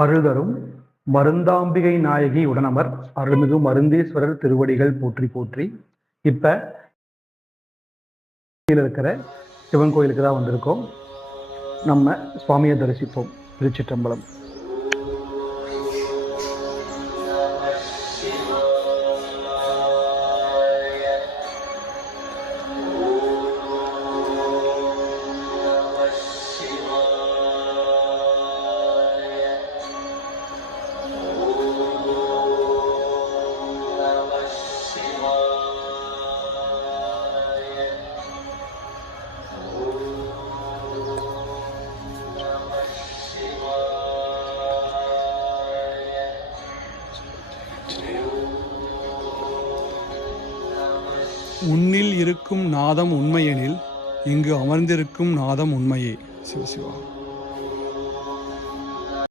அருள்தரும் மருந்தாம்பிகை நாயகி உடனமர் அருள்மிகு மருந்தீஸ்வரர் திருவடிகள் போற்றி போற்றி. இப்ப இருக்கிற சிவன் கோயிலுக்கு தான் வந்திருக்கோம். நம்ம சுவாமியை தரிசிப்போம். திருச்சிற்றம்பலம். உன்னில் இருக்கும் நாதம் உண்மையெனில் இங்கு அமர்ந்திருக்கும் நாதம் உண்மையே. சிவசிவா.